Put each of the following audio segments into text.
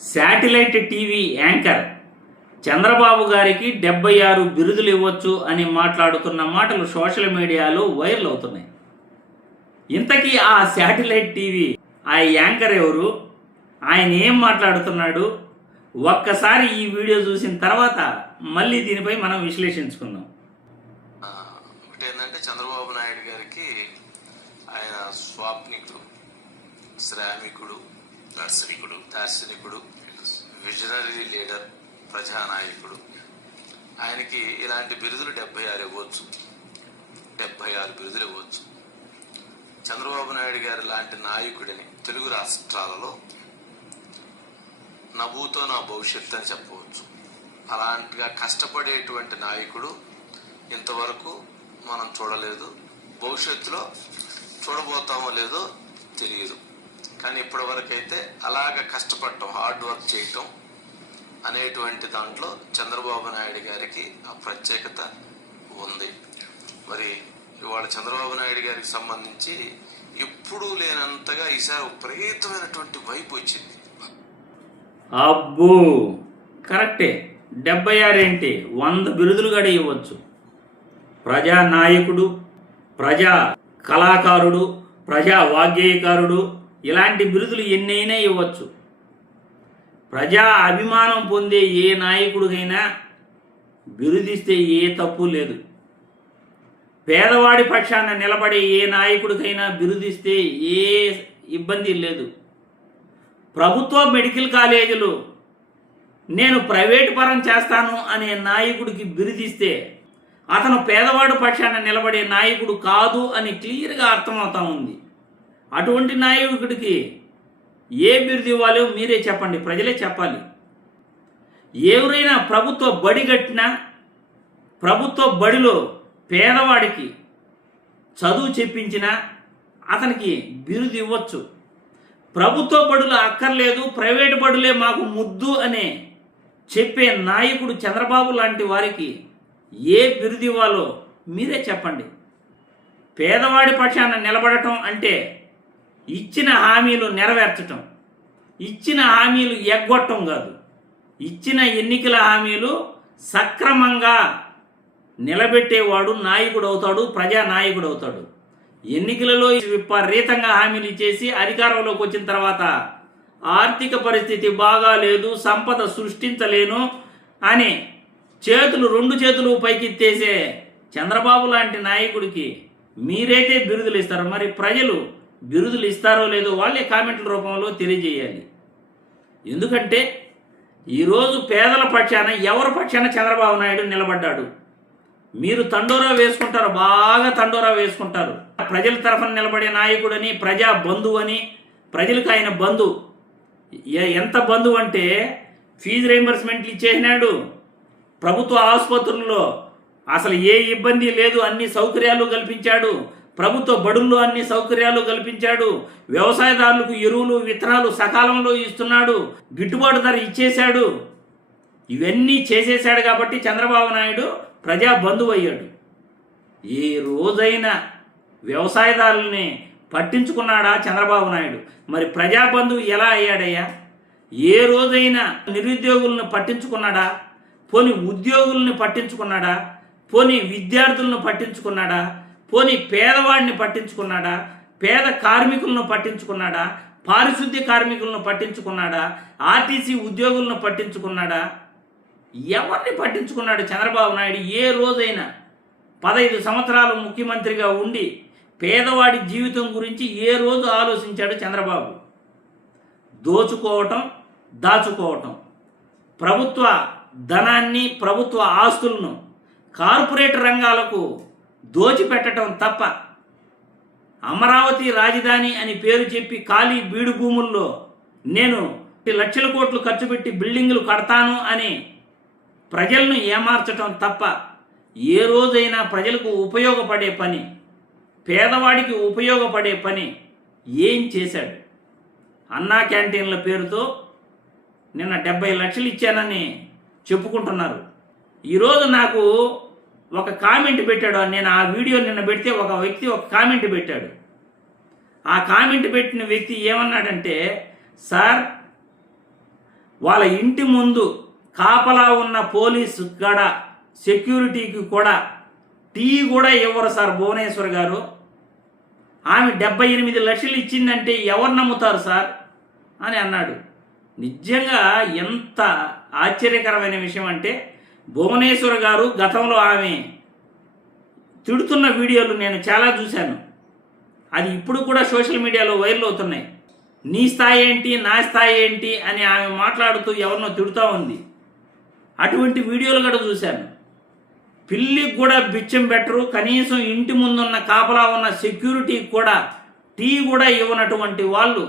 Satellite TV anchor Chandrababu గారికి 76 బిరుదులు ఇవ్వచ్చు అని మాట్లాడుతున్న మాటలు సోషల్ మీడియాలో వైరల్ అవుతున్నాయి. ఇంతకీ ఆ శాటిలైట్ టీవీ ఆ యాంకర్ ఎవరు, ఆయన ఏం మాట్లాడుతున్నాడు, ఒక్కసారి ఈ వీడియో చూసిన తర్వాత మళ్ళీ దీనిపై మనం విశ్లేషించుకుందాం. ఏంటంటే చంద్రబాబు నాయుడు గారికి ఆయన స్వాప్నికుడు, శ్రామికుడు, దార్శనికుడు, విజనరీ లీడర్, ప్రజానాయకుడు. ఆయనకి ఇలాంటి బిరుదులు 76 ఇవ్వచ్చు, 76 బిరుదులు ఇవ్వచ్చు. చంద్రబాబు నాయుడు గారి లాంటి నాయకుడిని తెలుగు రాష్ట్రాలలో నవ్వుతో నా భవిష్యత్తు అని చెప్పవచ్చు. అలాంటిగా కష్టపడేటువంటి నాయకుడు ఇంతవరకు మనం చూడలేదు, భవిష్యత్తులో చూడబోతామో లేదో తెలియదు. కానీ ఇప్పటి వరకు అయితే అలాగ కష్టపడటం, హార్డ్ వర్క్ చేయటం అనేటువంటి దాంట్లో చంద్రబాబు నాయుడు గారికి ఆ ప్రత్యేకత ఉంది. మరి ఇవాళ చంద్రబాబు నాయుడు గారికి సంబంధించి ఎప్పుడూ లేనంతగా ఈసారి విపరీతమైనటువంటి వైపు వచ్చింది. అబ్బో కరెక్టే, 76 ఏంటి, 100 బిరుదులు కూడా ఇవ్వచ్చు. ప్రజా నాయకుడు, ప్రజా కళాకారుడు, ప్రజా వాగ్గేయకారుడు, ఇలాంటి బిరుదులు ఎన్నైనా ఇవ్వచ్చు. ప్రజా అభిమానం పొందే ఏ నాయకుడికైనా బిరుదిస్తే ఏ తప్పు లేదు. పేదవాడి పక్షాన నిలబడే ఏ నాయకుడికైనా బిరుదిస్తే ఏ ఇబ్బంది లేదు. ప్రభుత్వ మెడికల్ కాలేజీలు నేను ప్రైవేటు పరం చేస్తాను అనే నాయకుడికి బిరుదిస్తే అతను పేదవాడి పక్షాన నిలబడే నాయకుడు కాదు అని క్లియర్గా అర్థమవుతా ఉంది. అటువంటి నాయకుడికి ఏ బిరుదు ఇవ్వాలో మీరే చెప్పండి, ప్రజలే చెప్పాలి. ఎవరైనా ప్రభుత్వ బడి కట్టినా, ప్రభుత్వ బడిలో పేదవాడికి చదువు చెప్పించినా అతనికి బిరుదు ఇవ్వచ్చు. ప్రభుత్వ బడులు అక్కర్లేదు, ప్రైవేటు బడులే మాకు ముద్దు అనే చెప్పే నాయకుడు చంద్రబాబు లాంటి వారికి ఏ బిరుదు ఇవ్వాలో మీరే చెప్పండి. పేదవాడి పక్షాన నిలబడటం అంటే ఇచ్చిన హామీలు నెరవేర్చటం, ఇచ్చిన హామీలు ఎగ్గొట్టం కాదు. ఇచ్చిన ఎన్నికల హామీలు సక్రమంగా నిలబెట్టేవాడు నాయకుడు అవుతాడు, ప్రజానాయకుడు అవుతాడు. ఎన్నికలలో విపరీతంగా హామీలు ఇచ్చేసి అధికారంలోకి వచ్చిన తర్వాత ఆర్థిక పరిస్థితి బాగాలేదు, సంపద సృష్టించలేను అని రెండు చేతులు పైకెత్తేసే చంద్రబాబు లాంటి నాయకుడికి మీరైతే బిరుదులు ఇస్తారు. మరి ప్రజలు బిరుదులు ఇస్తారో లేదో వాళ్ళే కామెంట్ల రూపంలో తెలియజేయాలి. ఎందుకంటే ఈరోజు పేదల పక్షాన ఎవరి పక్షాన చంద్రబాబు నాయుడు నిలబడ్డాడు. మీరు తండోరా వేసుకుంటారు, బాగా తండోరా వేసుకుంటారు. ప్రజల తరఫున నిలబడే నాయకుడని, ప్రజా బంధువు అని, ప్రజలకు ఆయన బంధువు. ఎంత బంధువు అంటే ఫీజు రీయింబర్స్మెంట్లు ఇచ్చేసినాడు. ప్రభుత్వ ఆసుపత్రుల్లో అసలు ఏ ఇబ్బంది లేదు, అన్ని సౌకర్యాలు కల్పించాడు. ప్రభుత్వ బడుల్లో అన్ని సౌకర్యాలు కల్పించాడు. వ్యవసాయదారులకు ఎరువులు, విత్తనాలు సకాలంలో ఇస్తున్నాడు. గిట్టుబాటు ధర ఇచ్చేశాడు. ఇవన్నీ చేసేశాడు కాబట్టి చంద్రబాబు నాయుడు ప్రజా బంధువు అయ్యాడు. ఏ రోజైనా వ్యవసాయదారుల్ని పట్టించుకున్నాడా చంద్రబాబు నాయుడు? మరి ప్రజా బంధువు ఎలా అయ్యాడయ్యా? ఏ రోజైనా నిరుద్యోగులను పట్టించుకున్నాడా? పోనీ ఉద్యోగుల్ని పట్టించుకున్నాడా? పోనీ విద్యార్థులను పట్టించుకున్నాడా? పోనీ పేదవాడిని పట్టించుకున్నాడా? పేద కార్మికులను పట్టించుకున్నాడా? పారిశుద్ధ్య కార్మికులను పట్టించుకున్నాడా? ఆర్టీసీ ఉద్యోగులను పట్టించుకున్నాడా? ఎవరిని పట్టించుకున్నాడు చంద్రబాబు నాయుడు? ఏ రోజైనా 15 సంవత్సరాలు ముఖ్యమంత్రిగా ఉండి పేదవాడి జీవితం గురించి ఏ రోజు ఆలోచించాడు చంద్రబాబు? దోచుకోవటం, దాచుకోవటం, ప్రభుత్వ ధనాన్ని, ప్రభుత్వ ఆస్తులను కార్పొరేట్ రంగాలకు దోచిపెట్టడం తప్ప అమరావతి రాజధాని అని పేరు చెప్పి ఖాళీ బీడు భూముల్లో నేను లక్షల కోట్లు ఖర్చు పెట్టి బిల్డింగులు కడతాను అని ప్రజలను ఏమార్చటం తప్ప ఏ రోజైనా ప్రజలకు ఉపయోగపడే పని, పేదవాడికి ఉపయోగపడే పని ఏం చేశాడు? అన్నా క్యాంటీన్ల పేరుతో నిన్న 70 లక్షలు ఇచ్చానని చెప్పుకుంటున్నారు. ఈరోజు నాకు ఒక కామెంట్ పెట్టాడు. నేను ఆ వీడియో నిన్న పెడితే ఒక వ్యక్తి ఒక కామెంట్ పెట్టాడు. ఆ కామెంట్ పెట్టిన వ్యక్తి ఏమన్నాడంటే, సార్ వాళ్ళ ఇంటి ముందు కాపలా ఉన్న పోలీసు గడ సెక్యూరిటీకి కూడా టీ కూడా ఇవ్వరు సార్ భువనేశ్వర్ గారు. ఆమె 78 లక్షలు ఇచ్చిందంటే ఎవరు నమ్ముతారు సార్ అని అన్నాడు. నిజంగా ఎంత ఆశ్చర్యకరమైన విషయం అంటే, భువనేశ్వర్ గారు గతంలో ఆమె తిడుతున్న వీడియోలు నేను చాలా చూశాను. అది ఇప్పుడు కూడా సోషల్ మీడియాలో వైరల్ అవుతున్నాయి. నీ స్థాయి ఏంటి, నా స్థాయి ఏంటి అని ఆమె మాట్లాడుతూ ఎవరినో తిడుతూ ఉంది. అటువంటి వీడియోలు కూడా చూశాను. పిల్లికి కూడా బిచ్చం పెట్టరు, కనీసం ఇంటి ముందున్న కాపలా ఉన్న సెక్యూరిటీకి కూడా టీ కూడా ఇవ్వనటువంటి వాళ్ళు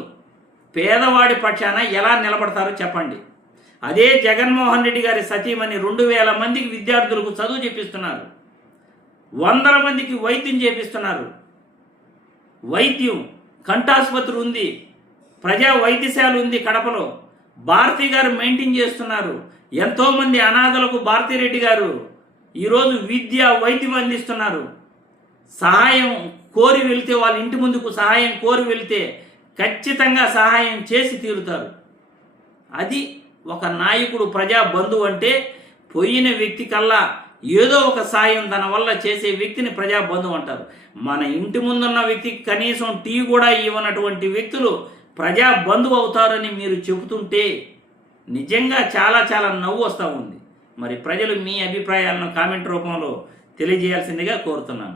పేదవాడి పక్షాన ఎలా నిలబడతారో చెప్పండి. అదే జగన్మోహన్ రెడ్డి గారి సతీమణి 2000 మందికి విద్యార్థులకు చదువు చెప్పిస్తున్నారు, 100 మందికి వైద్యం చేపిస్తున్నారు. వైద్యం కంఠాసుపత్రి ఉంది, ప్రజా వైద్యశాల ఉంది కడపలో, భారతి గారు మెయింటైన్ చేస్తున్నారు. ఎంతోమంది అనాథలకు భారతిరెడ్డి గారు ఈరోజు విద్య వైద్యం అందిస్తున్నారు. సహాయం కోరి వెళితే, వాళ్ళ ఇంటి ముందుకు సహాయం కోరి వెళితే ఖచ్చితంగా సహాయం చేసి తీరుతారు. అది ఒక నాయకుడు, ప్రజా బంధువు అంటే పోయిన వ్యక్తి కల్లా ఏదో ఒక సాయం తన వల్ల చేసే వ్యక్తిని ప్రజా బంధువు అంటారు. మన ఇంటి ముందున్న వ్యక్తికి కనీసం టీ కూడా ఇవ్వనటువంటి వ్యక్తులు ప్రజా బంధువు అవుతారని మీరు చెబుతుంటే నిజంగా చాలా చాలా నవ్వు వస్తూ ఉంది. మరి ప్రజలు మీ అభిప్రాయాలను కామెంట్ రూపంలో తెలియజేయాల్సిందిగా కోరుతున్నాను.